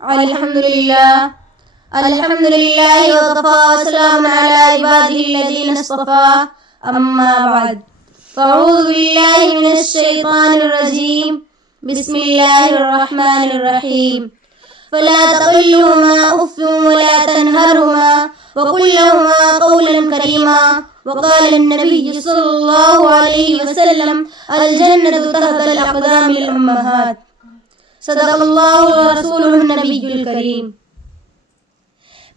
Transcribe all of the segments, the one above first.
الحمد لله وكفى وسلام على عباده الذين اصطفى أما بعد فأعوذ بالله من الشيطان الرجيم بسم الله الرحمن الرحيم فلا تقل لهما أف ولا تنهرهما وقل لهما قولا كريما وقال النبي صلى الله عليه وسلم الجنة تحت الأقدام الأمهات صدق اللہ ورسولہ النبی الکریم۔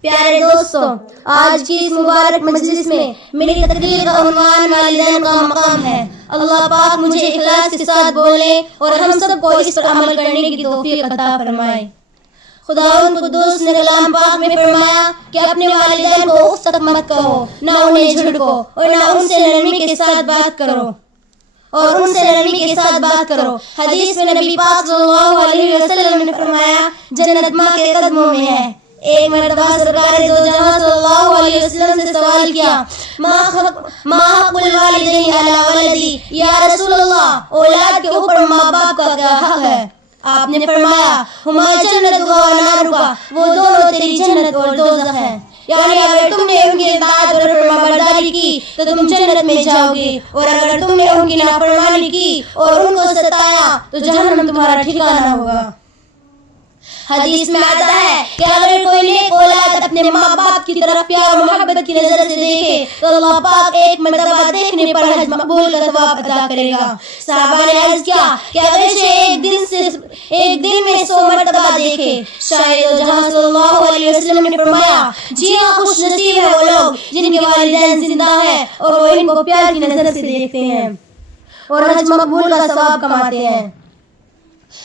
پیارے دوستوں، آج کی اس مبارک مجلس میں میری تقریر کا عنوان والدین کا مقام ہے۔ اللہ پاک مجھے اخلاص کے ساتھ بولنے اور ہم سب کو اس پر عمل کرنے کی توفیق عطا فرمائے۔ خداوند قدوس نے کلام پاک میں فرمایا کہ اپنے والدین کو اف تک مت کہو، نہ انہیں جھڑکو اور نہ ان سے نرمی کے ساتھ بات کرو حدیث میں نبی پاک صلی اللہ علیہ وسلم نے فرمایا جنت ماں کے قدموں میں ہے۔ ایک مرتبہ سرکار دو جہاں صلی اللہ علیہ وسلم سے سوال کیا، ما حق الوالدین علی ولدی، یا رسول اللہ اولاد کے اوپر ماں باپ کا کیا حق ہے؟ آپ نے فرمایا ہما جنت و نار کا، وہ دونوں تیری جنت اور دوزخ ہیں، یعنی اگر تم نے ان کی اطاعت اور فرمانبرداری کی تو تم جنت میں جاؤ گے، اور اگر تم نے ان کی نافرمانی کی اور ان کو ستایا تو جہنم تمہارا ٹھکانہ ہوگا۔ حدیث میں آتا ہے کہ اگر کوئی نیک اولاد اپنے ماں باپ کی طرف پیار و محبت کی نظر سے دیکھے تو اللہ پاک ایک مرتبہ دیکھنے پر حج مقبول کا ثواب عطا کرے گا۔ صحابہ نے عرض کیا کہ اگرچہ ایک دن میں 100 مرتبہ دیکھے۔ شاید جہاں صلی اللہ علیہ وسلم نے فرمایا جی ہاں، خوش نصیب ہے وہ لوگ جن کے والدین زندہ ہیں اور وہ ان کو پیار کی نظر سے دیکھتے ہیں اور حج مقبول کا ثواب کماتے ہیں۔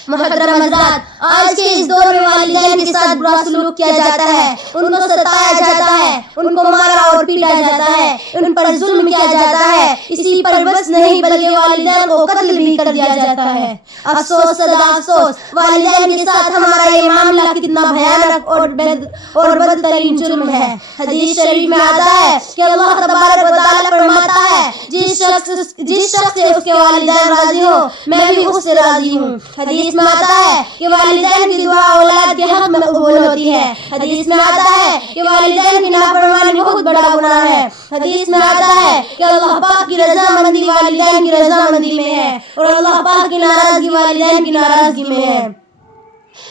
محترم حضرات، آج کے اس دور میں والدین کے ساتھ برا سلوک کیا جاتا ہے، ان کو ستایا جاتا ہے، ان کو مارا اور پیٹا جاتا ہے، ان پر ظلم کیا جاتا ہے۔ اسی پر بس نہیں بلکہ والدین کو قتل بھی کر دیا جاتا ہے۔ افسوس صدا افسوس، والدین کے ساتھ ہمارا یہ معاملہ کتنا بھیانک اور بدترین جرم ہے۔ حدیث شریف میں آتا ہے کہ اللہ تبارک و تعالی فرماتا ہے جس شخص سے اس کے والدین راضی ہو میں بھی اس سے راضی ہوں۔ حدیث میں آتا ہے کہ والدین کی دعا اولاد کے حق میں قبول ہوتی ہے۔ حدیث میں آتا ہے کہ والدین کی نافرمانی بہت بڑا گناہ ہے۔ حدیث میں آتا ہے کہ اللہ پاک کی رضامندی والدین کی رضامندی میں ہے اور اللہ پاک کی ناراضگی والدین کی ناراضگی میں ہے۔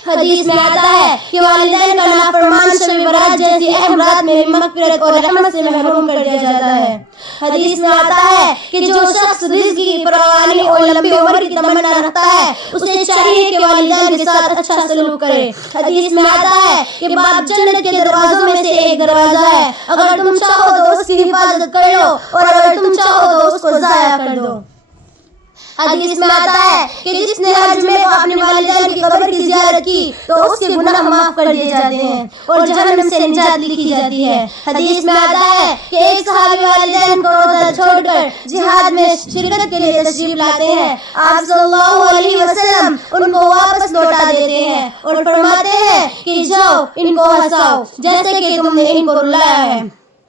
حدیث میں آتا ہے کہ والدین کا نافرمان شب برات جیسی اہم رات میں مغفرت اور رحمت سے محروم کر دیا جاتا ہے۔ حدیث میں آتا ہے کہ جو شخص رزق کی فراوانی اور لمبی عمر کی تمنا رکھتا ہے اسے چاہیے کہ والدین کے ساتھ اچھا سلوک کرے۔ حدیث میں آتا ہے کہ باپ جنت کے دروازوں میں سے ایک دروازہ ہے، اگر تم چاہو تو اس کی حفاظت کر لو اور اگر تم چاہو تو اس کو ضائع کر دو۔ حدیث میں آتا ہے کہ جس نے ہر جمعے کو اپنے والدین کی قبر کی زیارت کی تو اس کے گناہ معاف کر دیے جاتے ہیں اور جہنم سے نجات لکھی جاتی ہے۔ حدیث میں آتا ہے کہ ایک صحابی والدین کو روزہ چھوڑ کر جہاد میں شرکت کے لیے تشریف لاتے ہیں۔ آپ صلی اللہ علیہ وسلم ان کو واپس لوٹا دیتے ہیں اور فرماتے ہیں کہ جاؤ ان کو ہنساؤ جیسے کہ تم نے ان کو رلایا ہے۔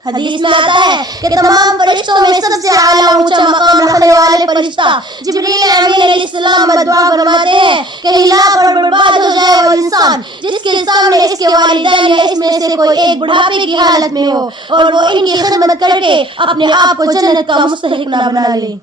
حدیث میں آتا ہے کہ تمام فرشتوں میں سب سے اعلیٰ اونچا مقام رکھنے والے فرشتہ جبریل امین علیہ السلام بدعا فرماتے ہیں کہ ہلاک اور برباد ہو جائے وہ انسان جس کے سامنے اس کے والدین یا اس میں سے کوئی ایک بڑھاپے کی حالت میں ہو اور وہ ان کی خدمت کر کے اپنے آپ کو جنت کا مستحق نہ بنا لے۔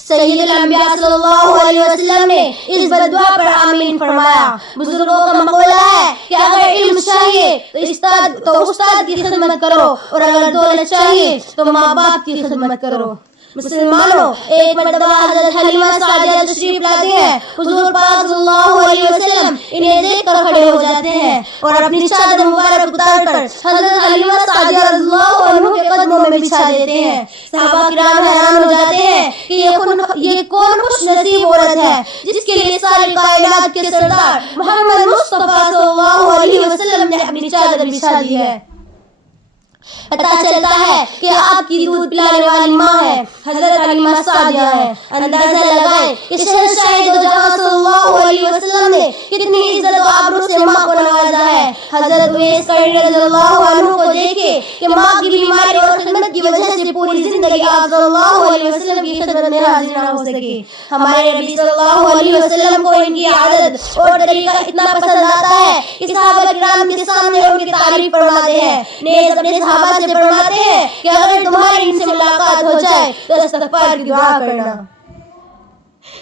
سید الانبیاء صلی اللہ علیہ وسلم نے اس بدعا پر آمین فرمایا۔ بزرگوں کا مقولہ ہے کہ اگر علم چاہیے تو استاد کی خدمت کرو اور اگر دولت چاہیے تو ماں باپ کی خدمت کرو۔ مسلمانوں، ایک مرتبہ حضرت حلیمہ سعدیہ تشریف لاتے ہیں۔ حضور پاک صلی اللہ علیہ وسلم انہیں دیکھ کر کھڑے ہو جاتے ہیں اور اپنی چادر مبارک اتار کر حضرت حلیمہ سعدیہ رضی اللہ عنہ کے قدموں میں بچھا دیتے ہیں۔ صحابہ کرام حیران ہو جاتے ہیں کہ یہ کون خوش نصیب عورت ہے جس کے لیے ساری کائنات کے سردار محمد مصطفیٰ صلی اللہ علیہ وسلم نے اپنی چادر بچھا دی ہے۔ پتہ چلتا ہے کہ آپ کی دودھ پلانے والی ماں ہے، حضرت حلیمہ سعدیہ ہے۔ اندازہ لگائیں کہ شہنشاہ دو جہاں صلی اللہ علیہ وسلم نے کتنی عزت و آبرو سے ماں کو نوازا ہے۔ حضرت اویس قرنی رضی اللہ عنہ کو دیکھے کہ ماں کی بیماری اور خدمت کی وجہ سے پوری زندگی آپ صلی اللہ علیہ وسلم کی خدمت میں حاضر نہ ہو سکے۔ ہمارے نبی صلی اللہ علیہ وسلم کو ان کی عادت اور طریقہ اتنا پسند آتا ہے کہ صحابہ کرام کے سامنے ان کی تعریف فرماتے ہیں، نیز اپنے صحابہ سے فرماتے ہیں کہ اگر تمہاری ان سے ملاقات ہو جائے تو استغفار کی دعا کرنا۔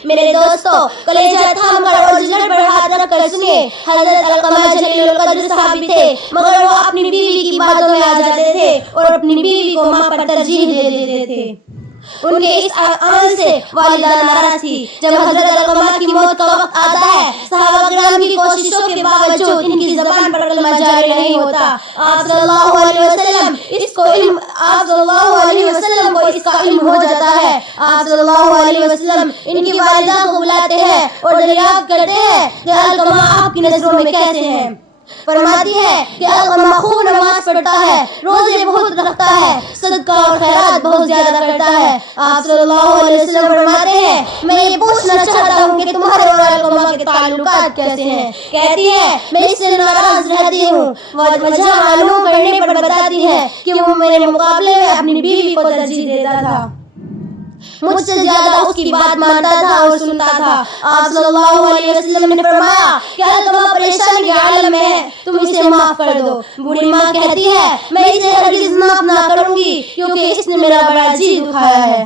میرے دوستو، کلیجہ تھام کر اور جگر پر ہاتھ رکھ کر سنیے، حضرت علقمہ جلیل القدر صحابی تھے، مگر وہ اپنی بیوی کی باتوں میں آ جاتے تھے اور اپنی بیوی کو ماں پر ترجیح دے دیتے تھے۔ ان کے اس عمل سے والدہ ناراض تھی۔ جب حضرت علقمہ کی موت کا وقت آتا ہے، صحابہ کرام کی کوششوں کے باوجود ان کی زبان پر کلمہ جاری نہیں ہوتا۔ آپ صلی اللہ علیہ وسلم کو اس کا علم ہو جاتا ہے۔ آپ صلی اللہ علیہ وسلم ان کی والدہ کو بلاتے ہیں اور دریافت کرتے ہیں کہ علقمہ آپ کی نظروں میں کیسے ہیں۔ فرماتی ہے کہ علقمہ خوب نماز پڑھتا ہے، روزے بہت رکھتا ہے، صدقہ اور خیرات بہت زیادہ کرتا ہے۔ آپ صلی اللہ علیہ وسلم فرماتے ہیں، میں یہ پوچھنا چاہتا ہوں کہ تمہارے اور علقمہ کے تعلقات کیسے ہیں؟ کہتی ہے، میں اس سے ناراض رہتی ہوں۔ وجہ معلوم کرنے پر بتاتی ہے کہ وہ میرے مقابلے میں اپنی بیوی کو ترجیح دیتا تھا، مجھ سے زیادہ اس کی بات مانتا تھا اور سنتا تھا۔ آپ صلی اللہ علیہ وسلم نے فرمایا کہ علقمہ پریشانی کے عالم میں ہے، تم اسے معاف کر دو۔ بوڑھی ماں کہتی ہے، میں اسے ہرگز معاف نہ کروں گی کیونکہ اس نے میرا بڑا جی دکھایا ہے۔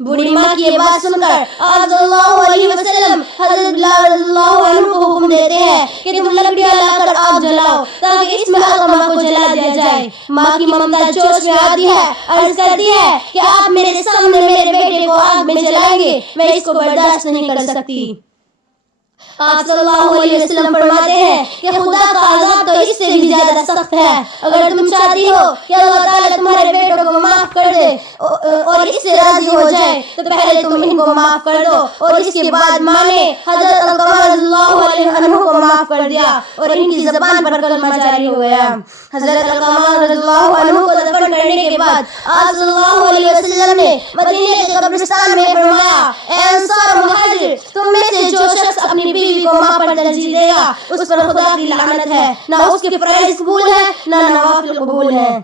بوڑھی ماں کی یہ بات سن کر آپ صلی اللہ علیہ وسلم حضرت بلال رضی اللہ عنہ کو حکم دیتے ہیں کہ تم لکڑیاں لا کر آگ جلاؤ تاکہ اس میں علقمہ کو جلا دیا جائے۔ ماں کی ممتا جوش میں آتی ہے، عرض کرتی ہے کہ آپ میرے سامنے میرے بیٹے کو آگ میں جلائیں گے، میں اس کو برداشت نہیں کر سکتی۔ آپ صلی اللہ علیہ وسلم فرماتے ہیں کہ خدا کا عذاب تو اس سے بھی زیادہ سخت ہے۔ اگر تم چاہتی ہو کہ اللہ تعالیٰ تمہارے بیٹوں کو معاف کر دے اور اس سے راضی ہو جائے تو پہلے تم ان کو معاف کر دو اور اس کے بعد ماں نے حضرت علقمہ رضی اللہ عنہ کو معاف کر دیا اور ان کی زبان پر کلمہ جاری ہو گیا۔ حضرت علقمہ رضی اللہ عنہ کو دفن کرنے کے بعد آپ صلی اللہ علیہ وسلم نے مدینے کے قبرستان میں فرمایا، اے انصار و مہاجر، تم میں سے جو شخص اپنی بیوی کو ماں پر ترجیح دے گا اس پر خدا کی لعنت ہے، نہ اس کے فرائض قبول ہے نہ نوافل قبول ہے۔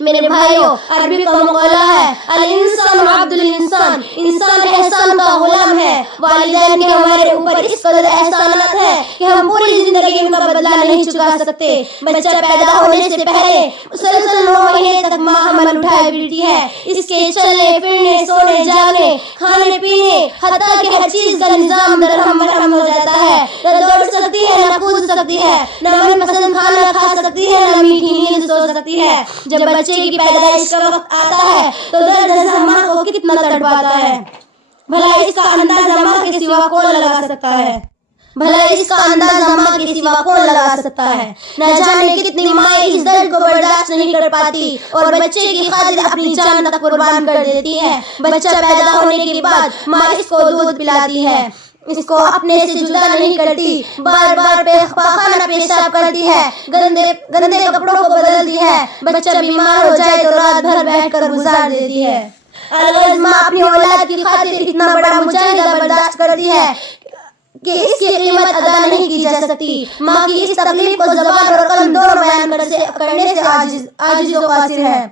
میرے بھائیوں، عربی کا مقولہ ہے، الانسان عبد الانسان، انسان احسان کا غلام ہے۔ والدین کے ہمارے اوپر اس قدر احسانات ہیں کہ ہم پوری زندگی ان کا بدلہ نہیں چکا سکتے۔ بچہ پیدا ہونے سے پہلے مسلسل 9 مہینے تک ماں حمل اٹھائے پھرتی ہے، اس کے چلنے پھرنے، سونے جاگنے، کھانے پینے، حتیٰ کہ ہر چیز کا نظام درہم برہم ہو جاتا ہے۔ نہ دوڑ سکتی ہے، نہ کود سکتی ہے، نہ من پسند کھانا کھا سکتی ہے، نہ میٹھی نیند سو سکتی ہے۔ جب بچے کی پیدائش کا وقت آتا ہے تو درد ماں کو کتنا تڑپاتا ہے، بھلا اس کا اندازہ ماں کے سوا کون لگا سکتا ہے؟ نہ جانے کتنی مائیں اس درد کو برداشت نہیں کر پاتی اور بچے کی خاطر اپنی جان تک قربان کر دیتی ہے۔ بچہ پیدا ہونے کے بعد ماں اس کو دودھ پلاتی ہے، اس کو اپنے سے جدا نہیں کرتی، بار بار پاخانہ پیشاب کرتی ہے، گندے کپڑوں کو بدلتی ہے۔ بچہ بیمار ہو جائے تو رات بھر بیٹھ کر گزار دیتی ہے۔ الغرض ماں اپنی اولاد کی خاطر اتنا بڑا مجاہدہ برداشت کرتی ہے کہ اس کی قیمت ادا نہیں کی جا سکتی۔ ماں کی اس تکلیف کو زبان اور قلم دونوں بیان کرنے سے عاجز و قاصر ہے۔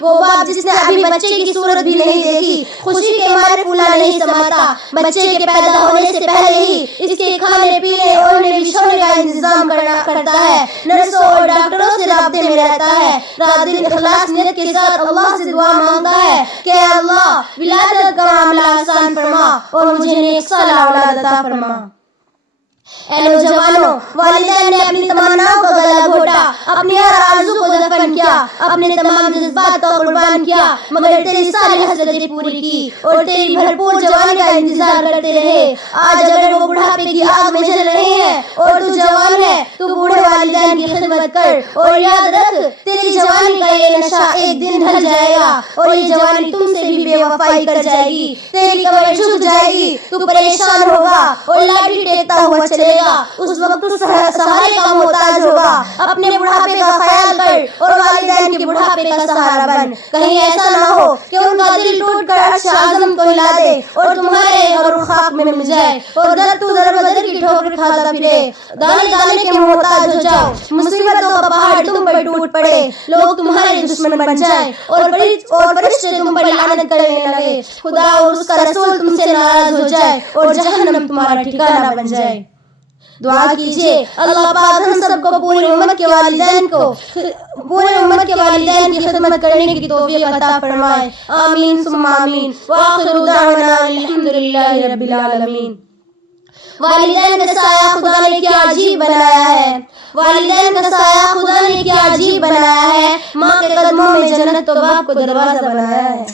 وہ باپ جس نے ابھی بچے کی صورت بھی نہیں دیکھی، خوشی کے مارے پھولا نہیں سماتا، بچے کے پیدا ہونے سے پہلے ہی اس کے کھانے پینے اوڑھنے بچھونے کا انتظام کرتا ہے، نرسوں اور ڈاکٹروں سے رابطے میں رہتا ہے، رات دن اخلاص نیت کے ساتھ اللہ سے دعا مانگتا ہے کہ اے اللہ ولادت کا معاملہ آسان فرما اور مجھے نیک صالح اولاد عطا فرما۔ اے نوجوانوں، والدین نے اپنی تمناؤں کا گلا گھوٹا، اپنی ہر آرزو کو دفن کیا، اپنے تمام جذبات کو قربان کیا، مگر تیری ساری حسرتیں پوری کی اور تیری بھرپور جوانی کا انتظار کرتے رہے۔ آج اگر وہ بڑھاپے کی آگ میں جل رہے ہیں اور تو جوان ہے تو بوڑھے والدین کی خدمت کر اور یاد رکھ تیری جوانی کا یہ نشہ ایک دن ڈھل جائے گا اور یہ جوانی تم سے بھی بے وفائی کر جائے گی، تیری کمر جھک جائے گی، تو پریشان ہوگا اور لاٹھی ٹیکتا ہوا چلے گا۔ اس وقت تو سہارے کا محتاج ہوگا۔ اپنے بڑھاپے کا خیال کر اور والدین کے بڑھاپے کا سہارا بن، کہیں ایسا نہ ہو کہ ان کا دل ٹوٹ کر عرش اعظم کو ہلا دے اور تمہارے اور خاک میں مل جائے اور در تو در بدر کی ٹھوکر کھاتا پھرے، دانے دانے کے محتاج ہو جاؤ، مصیبتوں کا پہاڑ تم پر ٹوٹ پڑے، لوگ تمہارے دشمن بن جائیں اور فرشتے تم پر لعنت کرنے لگے، خدا اور اس کا رسول تم سے ناراض ہو جائے اور جہنم تمہارا ٹھکانہ بن جائے۔ دعا کیجیے اللہ پاک ہم سب کو پوری امت کے والدین کی خدمت کرنے کی توفیق عطا فرمائے، آمین ثم آمین، وآخر دعوانا الحمدللہ رب العالمین۔ والدین کا سایہ خدا نے کیا عجیب بنایا ہے، والدین کا سایہ خدا نے کیا عجیب بنایا ہے، ماں کے قدموں میں جنت تو باپ کو دروازہ بنایا ہے۔